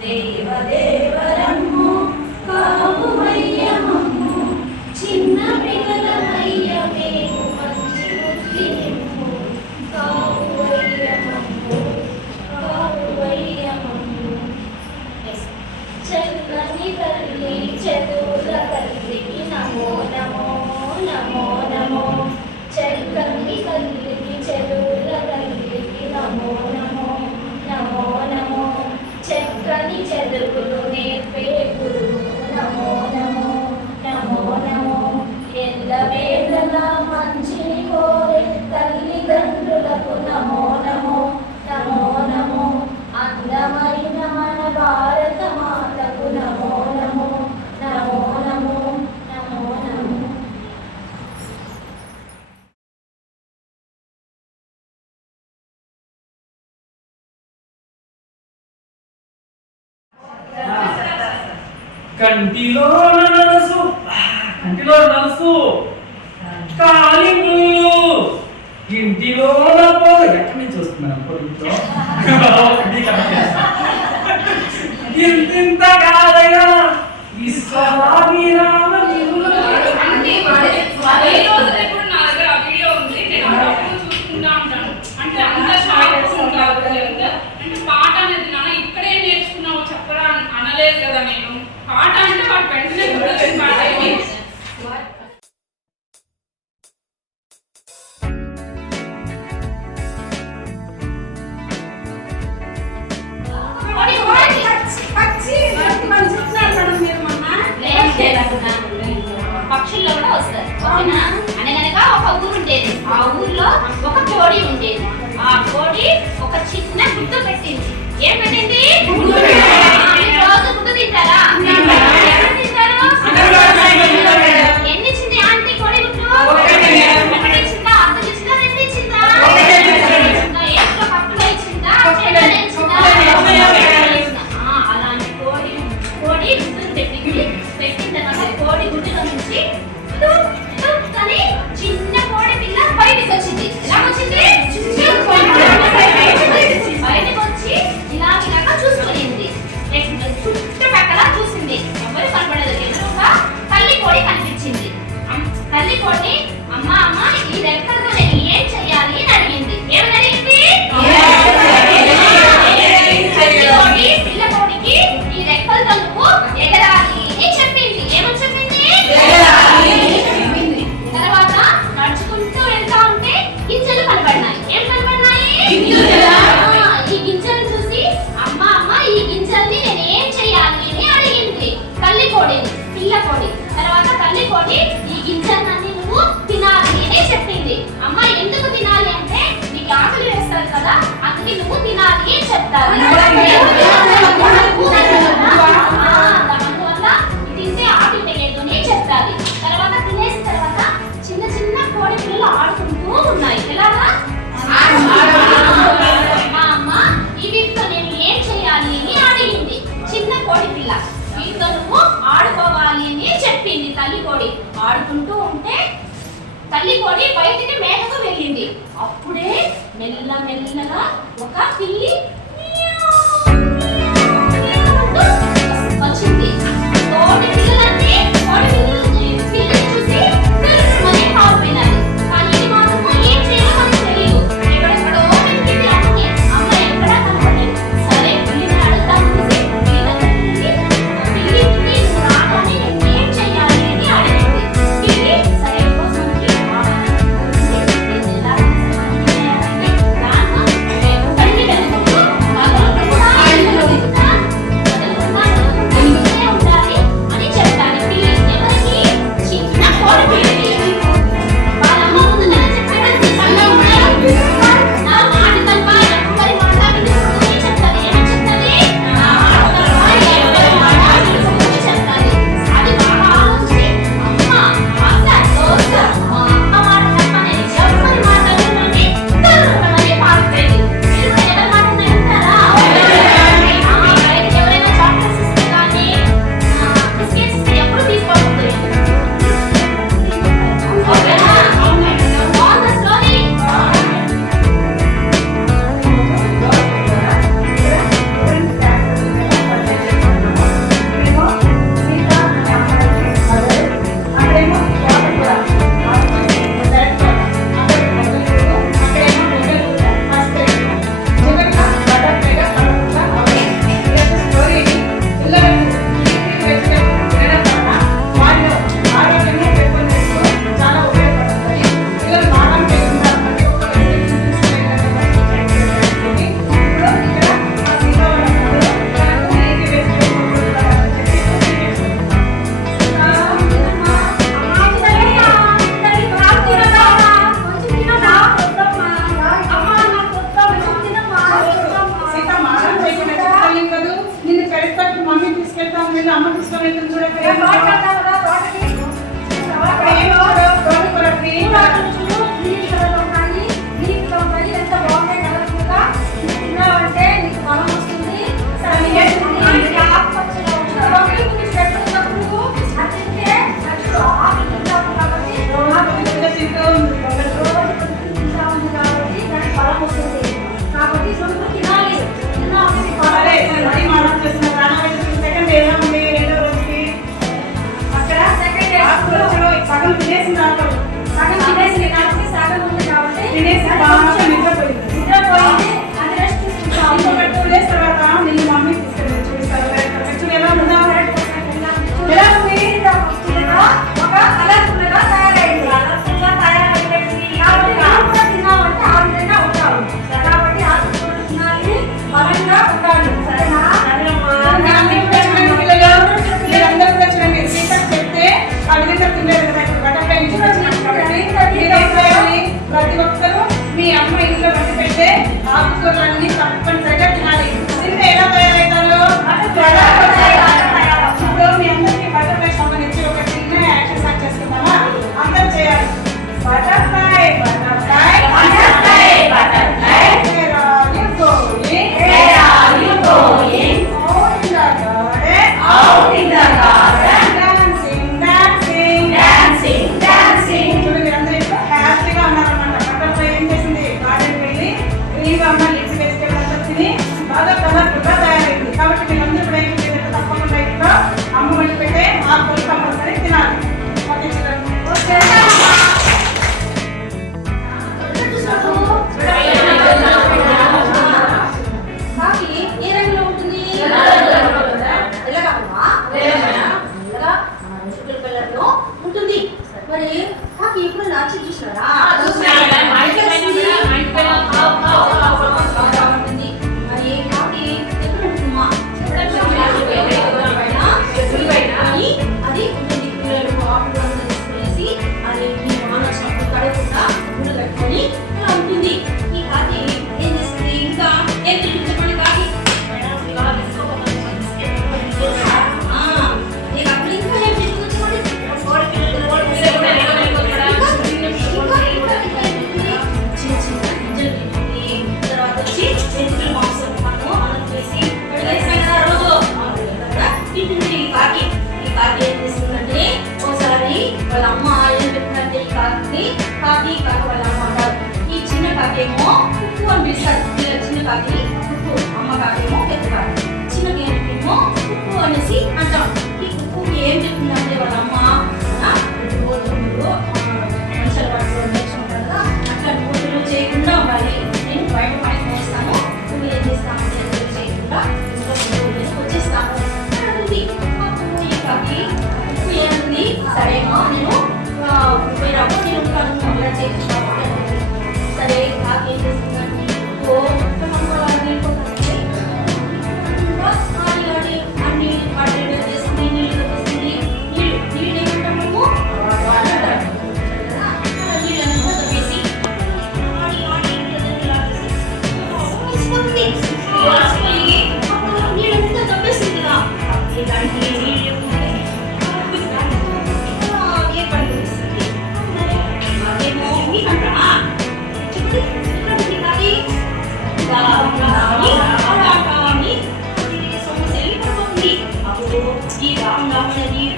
దేవదేవరమ్ము కావుమయ్యమమ్ము చిన్న పిల్లలమయ్య మేము మంచి బుద్ధి నింపు కావుమయ్యమమ్ము కావుమయ్యమమ్ము చల్లని తల్లి చదువుల తల్లికి నమో నమో నమో నమో చల్లని తల్లికి చదువుల తల్లికి నమో నమో నమో నమో చక్కని చదువులు నేర్పే గురువు నమో నమో నమో నమో ఎల్లవేళలా మంచిని కోరే తల్లిదండ్రులకు నమో నమో నమో నమో అందమైన మన భారత మాతకు నమో నమో నమో నమో నమో నమో. కంటిలో నలుసు కాలి ముళ్ళు ఇంటిలో ఎక్కడి నుంచి వస్తున్నాను ఇంత కాదయ్యా విశ్వరామ అంటే అంత అంటే పాట అనేది నాన్న ఇక్కడే నేర్చుకున్నావు చెప్పరా అనలేదు కదా నేను. పాట అంటే వాడు వెంటనే గుర్తొచ్చిన పాట ఇది. పక్షుల్లో కూడా వస్తారు ఓకేనా. అనగనగా ఒక ఊరు ఉండేది. ఆ ఊర్లో ఒక కోడి ఉండేది. ఆ కోడి ఒక చిన్న గుడ్డు పెట్టింది. ఏం పెట్టింది? రోజు గుడ్డు తింటారా? ఎన్ని ఇచ్చింది ఆంటీ కోడి గుడ్డు? ఒకటి ఇచ్చిందా? అర్థం ఇచ్చిందా? రెండు ఇచ్చిందా? ఏంటో పట్టులో ఇచ్చిందా? అలాంటి కోడి గుడ్డును పెట్టింది. పెట్టిన తర్వాత కోడి గుడ్డులో నుంచి కానీ చిన్న కోడి పిల్ల బయటకు వచ్చింది. ఎలా వచ్చింది? బయటకు వచ్చి ఇలాగా చూసుకునింది. చుట్టుపక్కల చూసింది. ఎవరు కనపడలేదు. ఎదురుగా తల్లి కోడి కనిపించింది. తల్లి కోడి అమ్మ అమ్మ ఈ రెక్కలతో నేను ఏం చెయ్యాలి అని అడిగింది. ఏమని అడిగింది? పిల్ల కోడికి ఈ రెక్కలతో నువ్వు ఎగరాలి అని చెప్పింది. ఏమని చెప్పింది? తర్వాత నడుచుకుంటూ వెళ్తా ఉంటే గింజలు కనపడినాయి. ఏం కనపడినాయి? ఈ గింజలు చూసి అమ్మ అమ్మ ఈ గింజల్ని నేను ఏం చెయ్యాలి అని అడిగింది తల్లి కోడిని, పిల్ల కోడి. తర్వాత తల్లి కోడి ఈ గింజలన్నీ నువ్వు తినాలి అని చెప్పింది. అమ్మ ఎందుకు తినాలి అంటే నీకు ఆకలి వేస్తారు కదా, అందుకే నువ్వు తినాలి అని చెప్తారు. అందువల్ల తింటే ఆకలి వేయదు అని చెప్తారు. తర్వాత తినేసిన తర్వాత చిన్న చిన్న కోడి పిల్లలు ఆడుకుంటూ ఉన్నాయి. ఎలాగా? అమ్మ ఈ వీటితో నేను ఏం చేయాలి అని అడిగింది చిన్న కోడి పిల్ల. వీటితో నువ్వు ఆడుకోవాలి అని చెప్పింది తల్లి కోడి. ఆడుకుంటూ ఉంటే తల్లి కోడి బయటికి మేతకు వెళ్ళింది. అప్పుడే మెల్లగా ఒక పిల్లి వచ్చింది. కోడి పిల్లలన్నీ పిల్లని చూసి పారిపోయినాయి. కానీ ఇది మాత్రము ఏం చేయాలో మనకు తెలియదు. ఎక్కడెక్కడో వెతికింది. అమ్మకి అమ్మ ఎక్కడా కనపడలేదు. సరే పిల్లిని అడుగుతాం చూసి పిల్లి రాగానే నేను ఏం చెయ్యాలి అని అడిగింది. పిల్లి సరే రోజు మనకి దాంట్లో తల్లి వెనుకకు తీసుకొని వెళ్తుంది చూడండి. అక్కడ ఏమో రోడ్డు కూడా గ్రీన్ సగం తినేసి బాగా నిద్రపోయింది. ఇంకొక 2 days తర్వాత నేను మమ్మీ తీసుకెళ్ళి చూపిస్తారు. యాక్చువల్లీ ఎలా ఉందా? ఎలా ఉంది? ఒక కలర్ఫుల్ గా తయారైంది. తిన్నామంటే ఆరోగ్యంగా ఉంటారు. కాబట్టి ఆరోగ్యంగా తినాలి, బలంగా ఉండాలి. సరేనా? మీరందరూ కూడా చూడండి, శ్రీకాంత్ చెప్తే ఆ విధంగా తినలేదు కదా. బటర్ఫ్లై ఇంటికి వచ్చినాం కాబట్టి మీరేం చేయాలి? ప్రతి ఒక్కరూ మీ అమ్మ ఇంట్లో వండి పెట్టే ఆకుకూరలన్నీ తప్పనిసరిగా తినాలి. తింటే ఎలా తయారవుతారు? ఇప్పుడు మీ అందరికీ బటర్ఫ్లై సంబంధించి ఒక చిన్న యాక్షన్ స్టార్ట్ చేసుకుందామా? అందరూ చేయాలి. Butterfly butterfly butterfly butterfly where are you going? Where are you going? Out in the garden. Dancing, dancing, dancing, dancing. చూడండి మీరందరూ ఇప్పుడు హ్యాపీగా ఉన్నారన్నమాట. బటర్ఫ్లై ఏం చేసింది? గార్డెన్కి వెళ్ళి గ్రీన్గా ఉన్న లిప్స్ వెజిటేబుల్స్ తిని బాగా కలర్ఫుల్గా తయారైంది. కాబట్టి మీరందరూ కూడా ఏం చేయాలంటే తప్పకుండా ఇంట్లో అమ్మ వండి పెట్టే ఆకుకూరలు కంపల్సరీ తినాలి. ఓకే చూడండి. ఓకే కాకి ఏ రంగులో ఉంటుంది? కలర్ లో ఉంటుంది. మరి కాకి ఎప్పుడు నాచి చూసినారా? ఉంటుంది. మరి కాకి ఎక్కడ ఉంటుందమ్మా? అది ఉంటుంది. పిల్లలు ఆకులు తీసుకునేసి అది కడకుండా గుడ్డు కట్టుకొని అలా ఉంటుంది. ఈ కాకి ఏం చేస్తుంది? ఇంకా ఏం చూపించమని కాకి వాళ్ళ అమ్మ ఏం పెట్టిందంటే ఈ కాకి కాకి వాళ్ళ అమ్మ అంటారు. ఈ చిన్న కాకేమో కుక్కు అని పిలుస్తారు. చిన్న కాకి కుక్కు, అమ్మ కాకేమో పెద్ద కాకి. చిన్న కేమో కుక్కు అనేసి అంటాం. ఈ కుక్కుకి ఏం చెప్తుందంటే వాళ్ళ అమ్మ మనుషుల పట్టులో నేర్చుకుంటారు కదా, అట్లా పూజలు చేయకుండా ఉండాలి. నేను బయట పని చేస్తాను, నువ్వు ఏం చేస్తామంటే చేయకుండా వచ్చేస్తాను అంటుంది. అప్పుడు ఈ కాకి ఏముంది? సరేమా నేను మీరు అప్పుడు నేను ఉంటాను అలా చేస్తాను. సరే కాకి ఏం చేస్తుందండి? అన్ని వాటి చేస్తుంది, నీళ్ళు వస్తుంది. నీళ్ళు ఏమంటాము? నీళ్ళంతా తప్పేసి నీళ్ళంతా తప్పేస్తుంది కదా. ఇలాంటి నీళ్ళు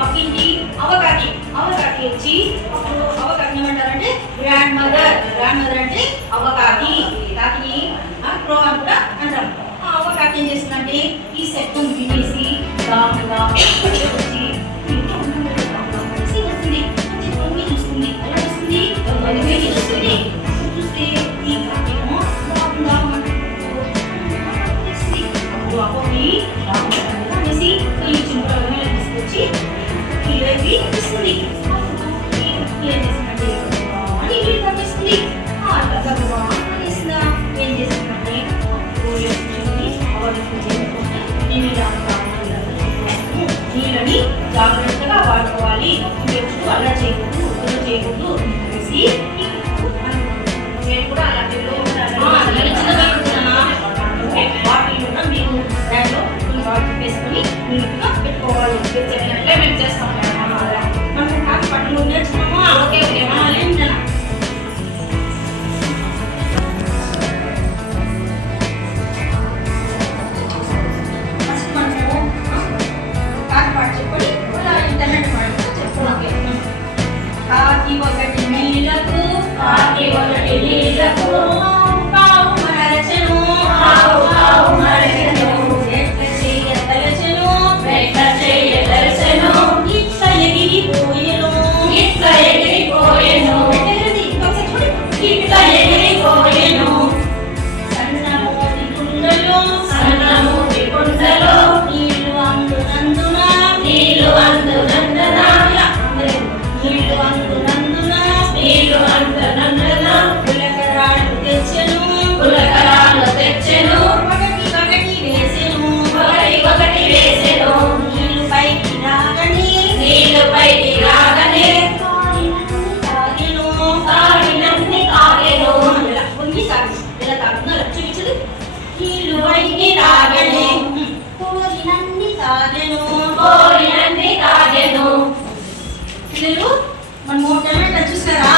పక్కింటి అవకాకి వచ్చి అప్పుడు అవకాకి ఏమంటారంటే గ్రాండ్ మదర్ అంటే అవకాకి. కాకిని క్రో అని కూడా అంటాం. అవకాకి ఏం చేస్తుందంటే ఈ సెట్ను వినేసి వచ్చి వస్తుంది. చూస్తుంది అలా వస్తుంది చూస్తే ఈ కాకేమో అనేసి ఈ చిన్న తీసుకొచ్చి పిల్లలకి ఇస్తుంది. ఏం చేసిందంటే అని వీళ్ళు తప్పిస్తుంది. అట్లా అనేసిందా ఏం చేసిందంటే నీళ్ళని జాగ్రత్తగా వాడుకోవాలి, ఎప్పుడు అలా చేయకూడదు, చేయకూడదు అనేసి నీళ్ళు వైకి తాగెను కోరినన్ని తాగెను పిల్లలు మన మూడు టమాటా చూసారా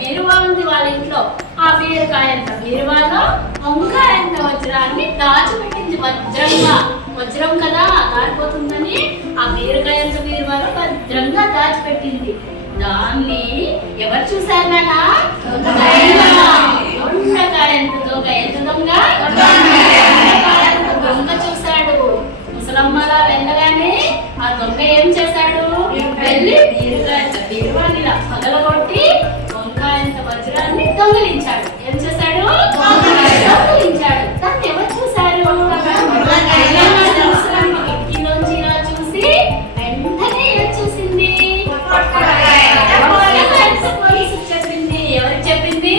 బీరువా ఉంది వాళ్ళ ఇంట్లో. ఆ బీరకాయంత బీరువాలో వంకాయంత వజ్రాన్ని దాచిపెట్టింది వజ్రంగా. వజ్రం కదా దారిపోతుందని ఆ బీరకాయంత బీరువాలో వజ్రంగా దాచిపెట్టింది. దాన్ని ఎవరు చూశారు నాన్న? దొండకాయంత దొంగ. ఎంత దొంగ? దొంగ చూశాడు. ముసలమ్మలా వెళ్ళగానే ఆ దొంగ ఏం చేశాడు? వెళ్ళి బీరువాని పగలగొట్టి వంకాయంత వజ్రాన్ని దొంగిలించాడు. ఏం చేశాడు? దొంగిలించాడు. దాన్ని ఎవరు చూశారు? కిటికీలోంచి ఇలా చూసి వెంటనే ఏం చూసింది? పోలీసు చెప్పింది. ఎవరు చెప్పింది?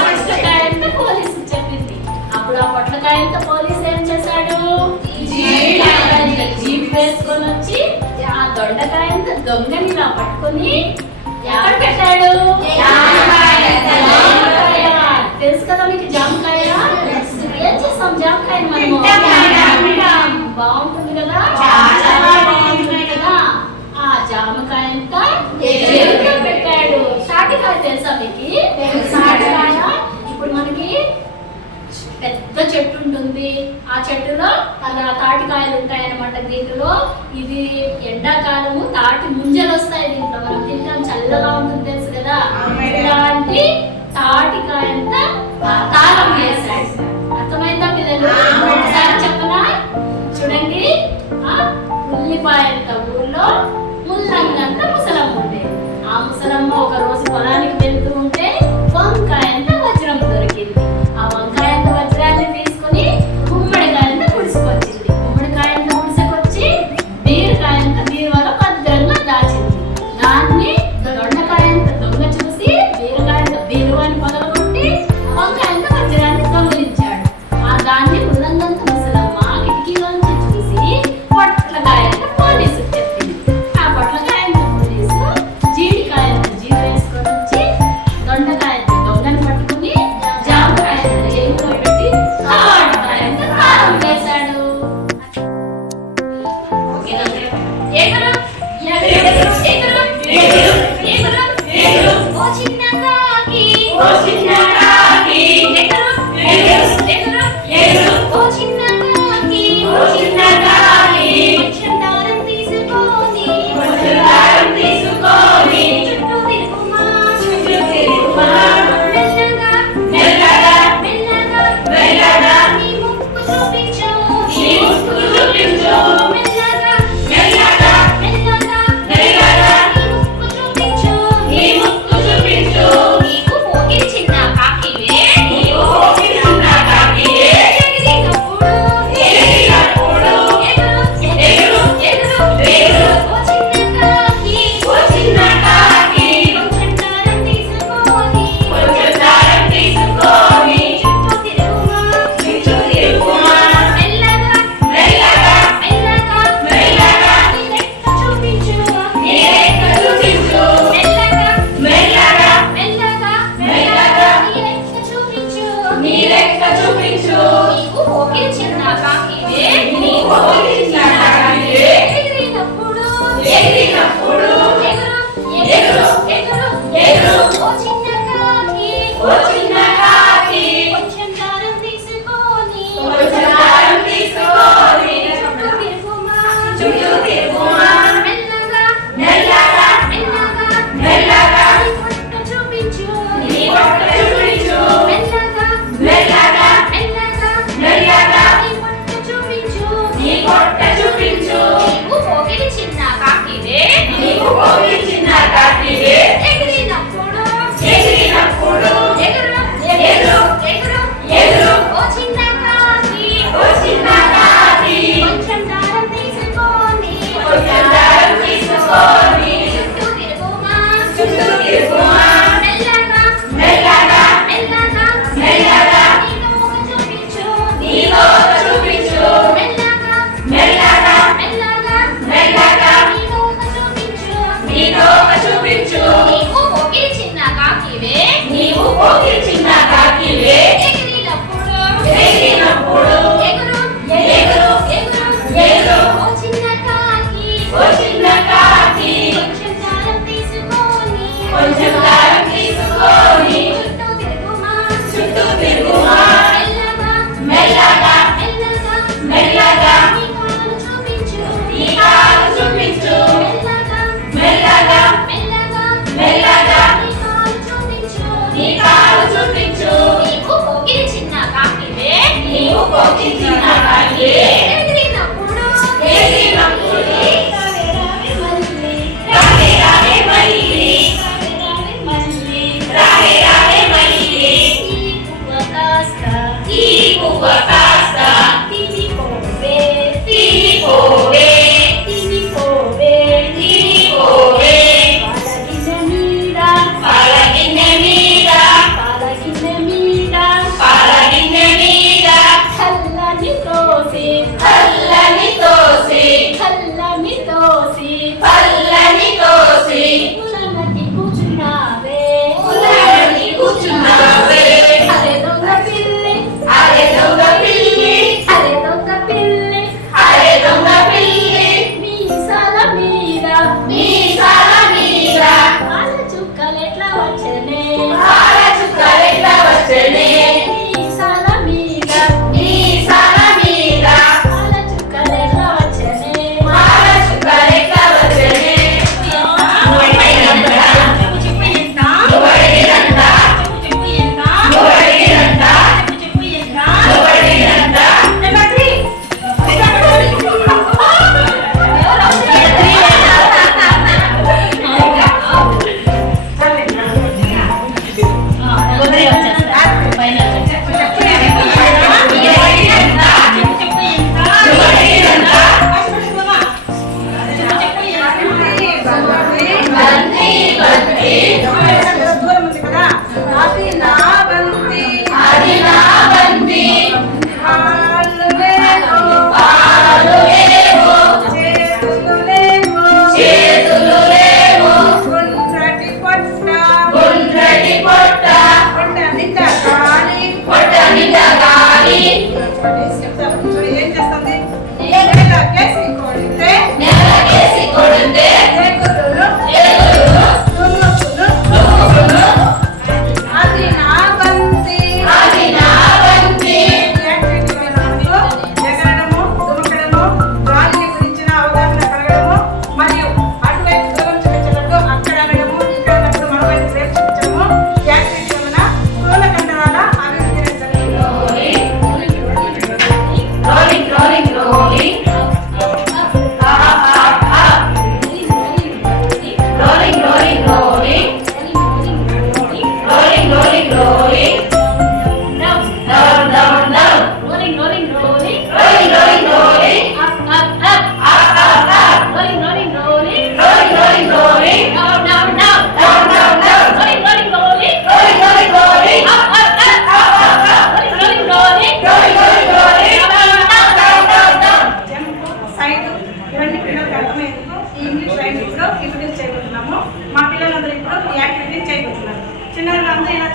పొట్లకాయంత పోలీసు చెప్పింది. అప్పుడు ఆ పొట్లకాయంత పోలీసు ఏం చేశాడు? జీప్ వేసుకొని వచ్చి ఆ దొండకాయంత దొంగని ఇలా పట్టుకొని ఎక్కడ పెట్టాడు? తెలుసు కదా మీకు జామకాయ. ఏం చేస్తాం జామకాయని మనము? బాగుంటుంది కదా, బాగుంటుంది కదా. ఆ జామకాయంత పెట్టాడు. తాటికాయ తెలుసా మీకు? తాటికాయ ఇప్పుడు మనకి పెద్ద చెట్టు ఉంటుంది. ఆ చెట్టులో అలా తాటికాయలు ఉంటాయన్నమాట. దీంట్లో ఇది ఎండాకాలము తాటి ముంజలు వస్తాయి. దీంట్లో మనం తింటాం, చల్లగా ఉంటుంది తెలుసు కదా. ఇలాంటి తాటికాయంత తాళం వేశాడు. అర్థమైందా పిల్లలు? ఒకసారి చెప్పనా? చూడండి. ఉల్లిపాయంత ఊళ్ళో ముల్లంగంత ముసలమ్మ ఉండేది. ఆ ముసలమ్మ ఒక రోజు పొలానికి వెళ్తూ ఉంటే ఓ చిన్న కాకి ఎగురు ఎగురు ఎగురు ఓ చిన్న కాకి కొంచెం దారం తీసుకొని చుట్టూ తిరుగుమా మెల్లగా మెల్లగా నీ ముక్కు చూపించు మెల్లగా నీ ముక్కు చూపించు నీకు పోకిరి చిన్న కాకివే ఎగిరినప్పుడు ఎగురు ఎగురు ఓ చిన్న కాకి కొంచెం దారం తీసుకొని చుట్టూ తిరుగుమా మెల్లగా నీ రెక్క చూపించు మెల్లగా నీ రెక్క చూపించు నీకు పోకిరి చిన్న కాకివే ఎగిరినప్పుడు ఎగురు ఓ చిన్న కాకి కొంచెం దారం తీసుకొని చుట్టూ తిరుగుమా మెల్లగా నీ పొట్ట చూపించు మెల్లగా నీ పొట్ట చూపించు నీకు పోకిరి చిన్న కాకివే ఎగిరినప్పుడు ఎగురు ఓ చిన్న కాకి కొంచెం దారం తీసుకొని చుట్టూ తిరుగుమా మెల్లగా నీ నోక చూపించు మెల్లగా నీ నోక చూపించు నీకు పోకిరి చిన్న కాకివే ఎగిరినప్పుడు ఎగురు ఓ చిన్న కాకి కొంచెం దారం తీసుకొని చుట్టూ తిరుగుమా మెల్లగా నీ కాలు చూపించు మెల్లగా నీ కాలు చూపించు నీకు పోకిరి చిన్న కాకివే ఎగిరినప్పుడు ఈ పువ్వ కాస్త తినిపోవే పాలగిన్నె మీద చల్లని తోసి ములమతి కూర్చున్నావే అరే దొంగ పిల్లి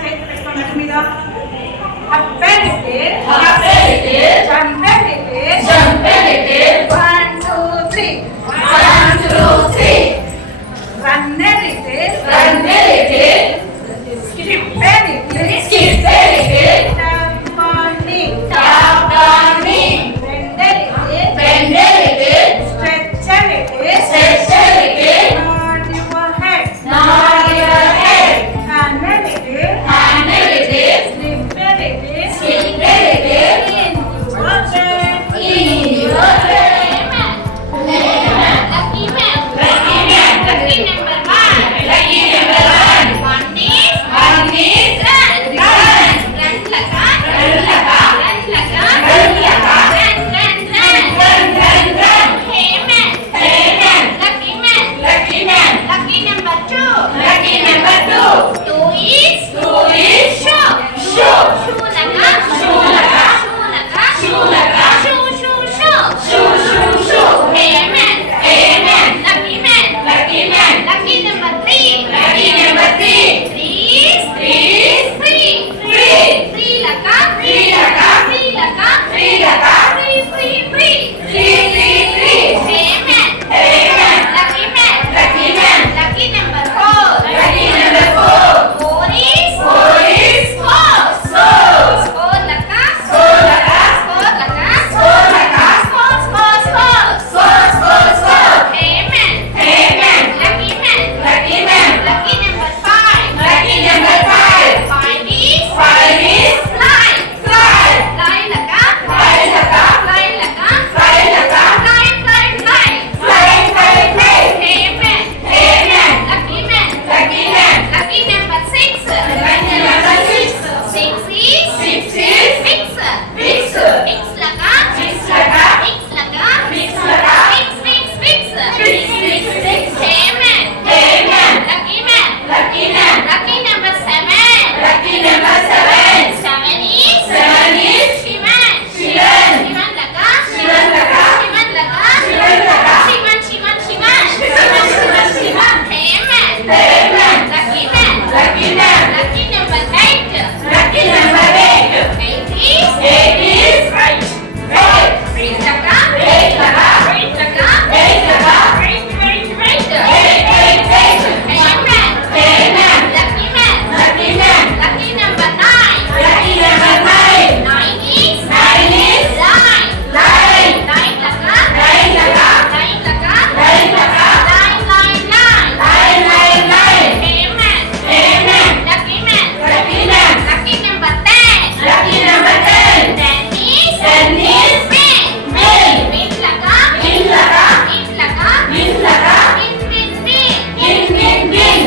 చేతి పెట్టుకోండి అటు మీద. అప్పెడితే చంపెడితే 1 2 3 రన్నెడితే స్కిప్పెడితే టాప్ మార్నింగ్ బెండెడితే స్ట్రెచ్చడితే nod your head హ్యాండెడితే స్లిప్పెడితే in your bed. Lucky man. Lucky number 1. One is run. Run laka. Hey man. Lucky man. Lucky number 2. 2 is shoe. Shoe laka. Shoe. Hey man. Lucky man. Lucky number 3. 3 is free. Free laka. Free. Hey man. Lucky man. Lucky number 4. 4 is horse. Score laka. Hey man. Lucky man. Lucky number 5. 5 is fly. Fly laka. Fly. Hey man. Lucky number 6. 6 is fix laka. Fix. Hey man. Lucky number 7. 7 is Shivan laka. Shivan. Hey man. Lucky number 8. 8 is right laka. Hey man. Lucky number 9. 9 is line laka. Hey man. Lucky number 10. 10 is win laka. Win.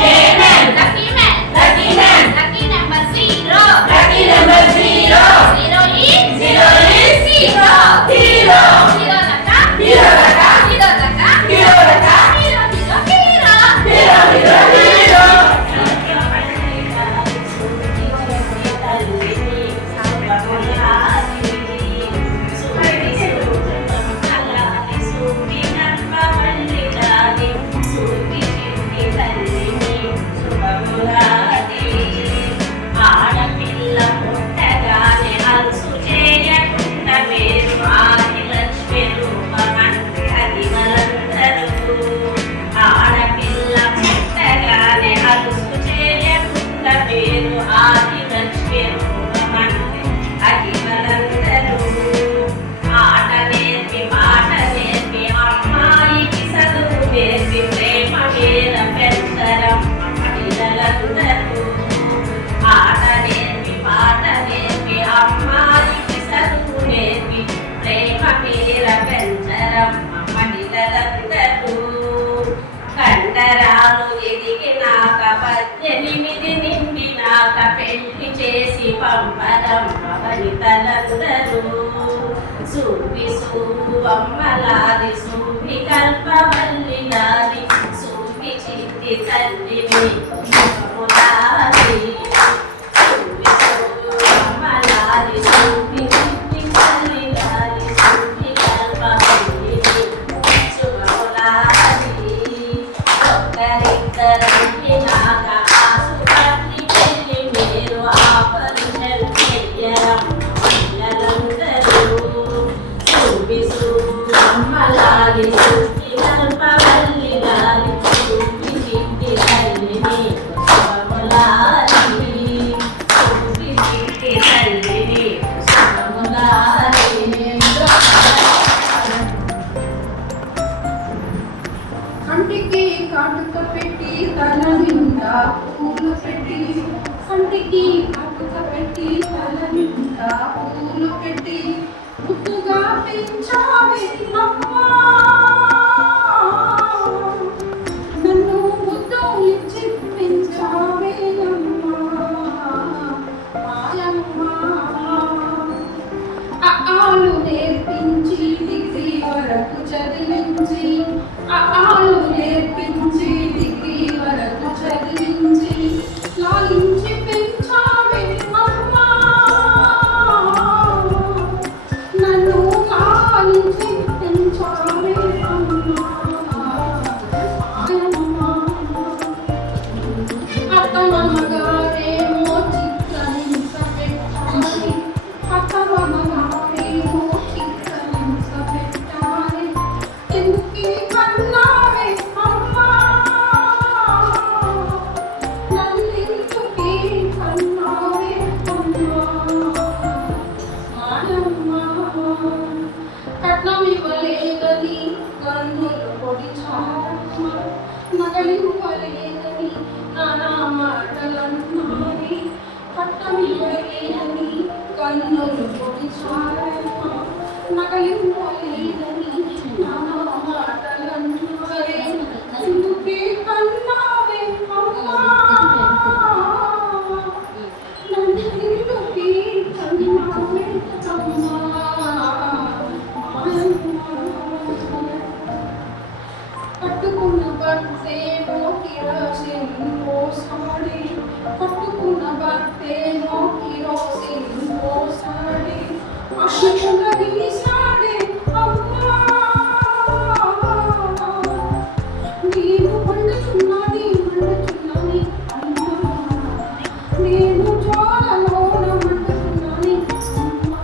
Hey man. Lucky number 0. 0 is hero laka. ఆడపిల్ల పుట్టగానే అలసు చేయకుండా వేరు ఆదిలక్ష్మి రూపమంటే అది మనందరూ. ఆడపిల్ల పుట్టగానే అలసు చేయకుండా వేరు ఆదిలక్ష్మి రూపమంటే అది మనందరూ. ఆట నేర్పి మాట నేర్పి అమ్మాయికి చదువు నేర్పి ప్రేమ మీద పెంచరమ్మ మహిళలందరూ. ఆట నేర్పి పాట నేర్పి అమ్మాయికి చదువు నేర్పి ప్రేమ మీద పెంచరమ్మ మహిళలందరూ. కండరాలు ఎదిగినాక 18 నిండినాక పెళ్లి చేసి పంపరమ్మ వనితలందరూ. సూపి అమ్మలాది సూపి కల్పవల్లిలాది సూపి చిట్టి తల్లిని శుభములాది. అమ్మలాది సూపి చిట్టి తల్లిలాది సూపి కల్పవల్లిని శుభములాది. ఒక్కరిద్దరంటి నాక ఆసుపత్రి నేను జోలలోన మండుతున్నాని అమ్మా,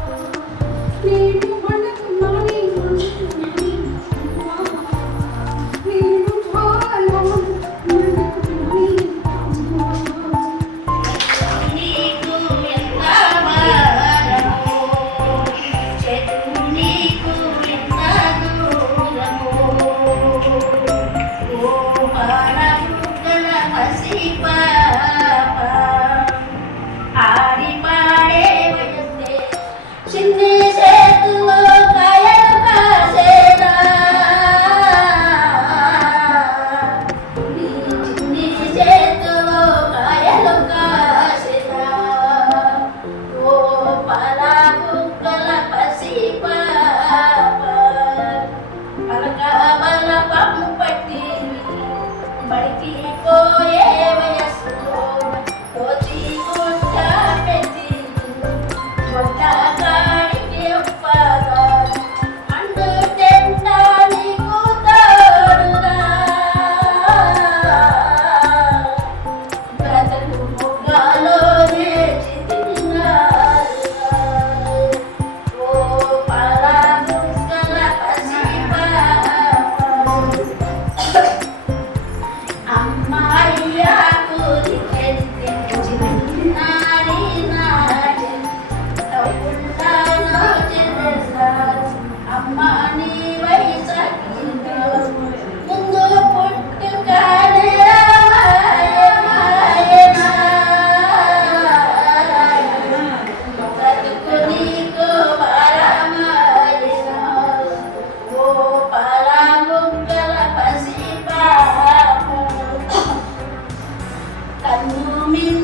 నేను మండుతున్నాని మండుతున్నాని అమ్మా, నేను జోలలోన మండుతున్నాని అమ్మా. నీకు ఎంత భారమో, చెట్టు నీకు ఎంత దూరమో, ఓ పాలబుగ్గల పసిపాప, ఆడి పాడే వయస్సే చిన్ని చేతుల్లో కాయలు కాసేనా, నీ చిన్ని చేతుల్లో కాయలు కాసేనా, ఓ పాలబుగ్గల పసిపాప, పలక బలపం పట్టి బడికి పోయే వయస్సులో కోచి గుట్ట పెట్టి గొడ్డ కాడికి ఒప్పగా అండు తెండా నీకు తోడుగా, బ్రతుకు ముగ్గాలోనే చితికినారుగా, ఓ పాలబుగ్గల పసిపాప, అమ్మాయికు దిక్కెత్తి చిన్నారి నాటి తప్పున్నాను చెల్లెల్లారు, అమ్మ నీ వయసకిందో ముందు పుట్టుకనే మాయమాయనా, బ్రతుకు నీకు భారమాయనా, ఓ పాలబుగ్గల పసిపాప, కన్ను మీద